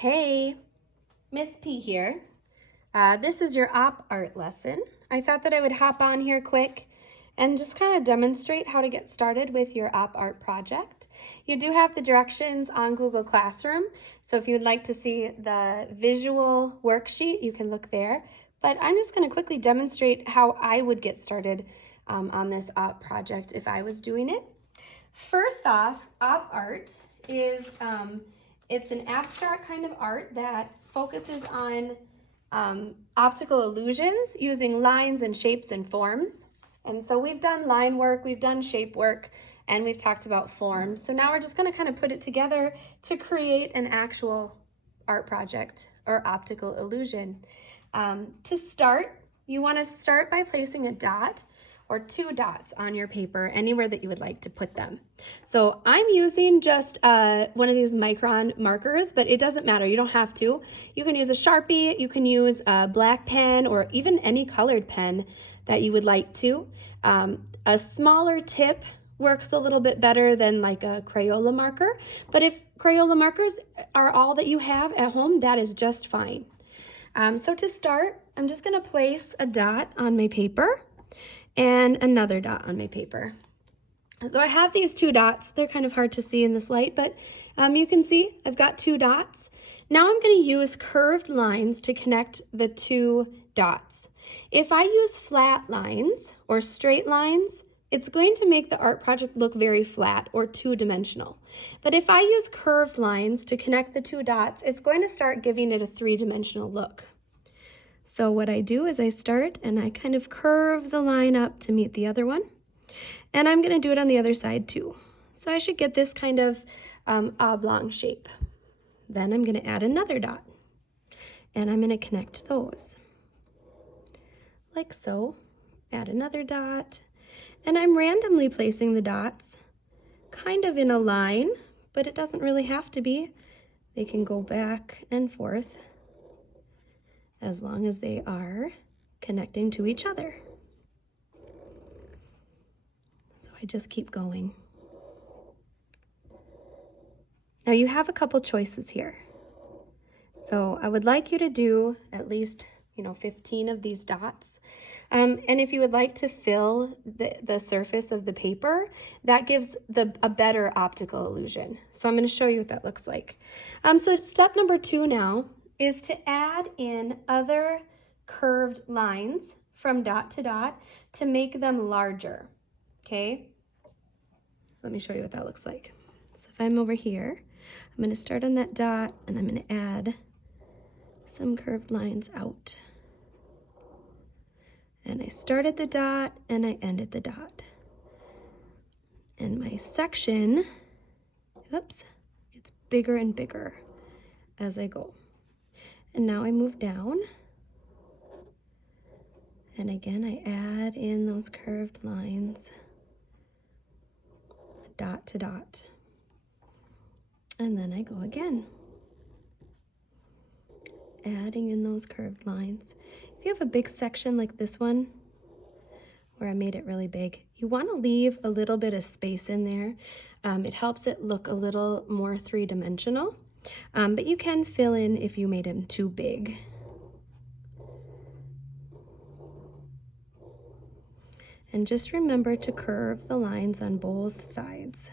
Hey, Miss P here. This is your op art lesson. I thought that I would hop on here quick and just kind of demonstrate how to get started with your op art project. You do have the directions on Google Classroom, so if you would like to see the visual worksheet, you can look there. But I'm just going to quickly demonstrate how I would get started on this op project if I was doing it. First off, op art is it's an abstract kind of art that focuses on optical illusions using lines and shapes and forms. And so we've done line work, we've done shape work, and we've talked about forms. So now we're just going to kind of put it together to create an actual art project or optical illusion. To start, you want to start by placing a dot or 2 dots on your paper, anywhere that you would like to put them. So I'm using just one of these micron markers, but it doesn't matter, you don't have to. You can use a Sharpie, you can use a black pen, or even any colored pen that you would like to. A smaller tip works a little bit better than like a Crayola marker, but if Crayola markers are all that you have at home, that is just fine. So to start, I'm just gonna place a dot on my paper and another dot on my paper. So I have these 2 dots. They're kind of hard to see in this light, but you can see I've got 2 dots. Now I'm going to use curved lines to connect the 2 dots. If I use flat lines or straight lines, it's going to make the art project look very flat or two-dimensional. But if I use curved lines to connect the 2 dots, it's going to start giving it a 3-dimensional look. So what I do is I start and I kind of curve the line up to meet the other one. And I'm going to do it on the other side too. So I should get this kind of oblong shape. Then I'm going to add another dot. And I'm going to connect those. Like so. Add another dot. And I'm randomly placing the dots kind of in a line, but it doesn't really have to be. They can go back and forth as long as they are connecting to each other. So I just keep going. Now you have a couple choices here. So I would like you to do at least 15 of these dots. And if you would like to fill the surface of the paper, that gives a better optical illusion. So I'm going to show you what that looks like. So step number 2 now is to add in other curved lines from dot to dot to make them larger, okay? Let me show you what that looks like. So if I'm over here, I'm going to start on that dot and I'm going to add some curved lines out. And I started the dot and I ended the dot. And my section, gets bigger and bigger as I go. And now I move down. And again, I add in those curved lines, dot to dot. And then I go again, adding in those curved lines. If you have a big section like this one, where I made it really big, you want to leave a little bit of space in there. It helps it look a little more 3-dimensional, but you can fill in if you made them too big. And just remember to curve the lines on both sides.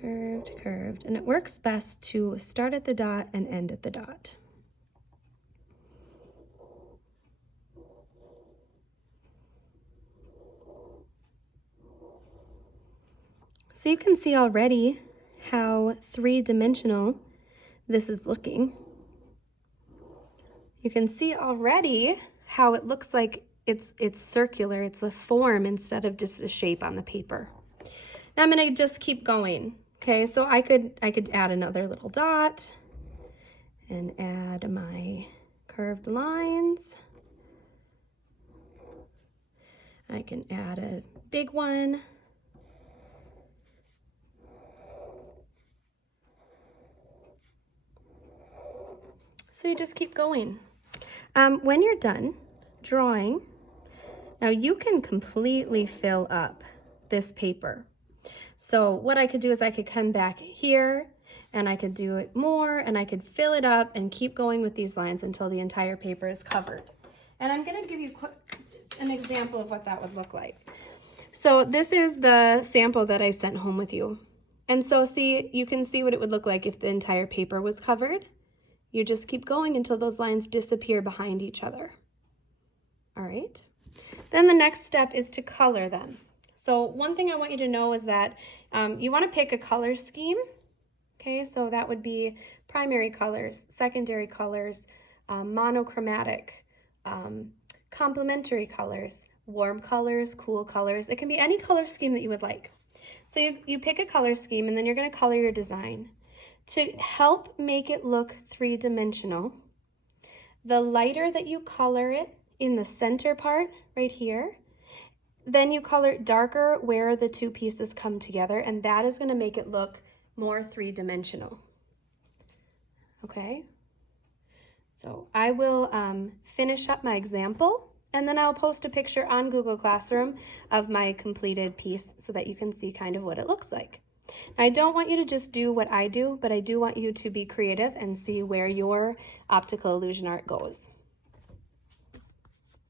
Curved, curved, and it works best to start at the dot and end at the dot. So you can see already how 3-dimensional this is looking. You can see already how it looks like it's circular, it's a form instead of just a shape on the paper. Now I'm going to just keep going. Okay, so I could add another little dot and add my curved lines. I can add a big one. So you just keep going. When you're done drawing, now you can completely fill up this paper. So what I could do is I could come back here and I could do it more, and I could fill it up and keep going with these lines until the entire paper is covered. And I'm going to give you an example of what that would look like. So this is the sample that I sent home with you. And so see, you can see what it would look like if the entire paper was covered. You just keep going until those lines disappear behind each other. All right. Then the next step is to color them. So one thing I want you to know is that you want to pick a color scheme. Okay, so that would be primary colors, secondary colors, monochromatic, complementary colors, warm colors, cool colors. It can be any color scheme that you would like. So you pick a color scheme, and then you're going to color your design. To help make it look three-dimensional, the lighter that you color it in the center part right here, then you color it darker where the two pieces come together, and that is going to make it look more three-dimensional. Okay, so I will finish up my example, and then I'll post a picture on Google Classroom of my completed piece so that you can see kind of what it looks like. Now, I don't want you to just do what I do, but I do want you to be creative and see where your optical illusion art goes.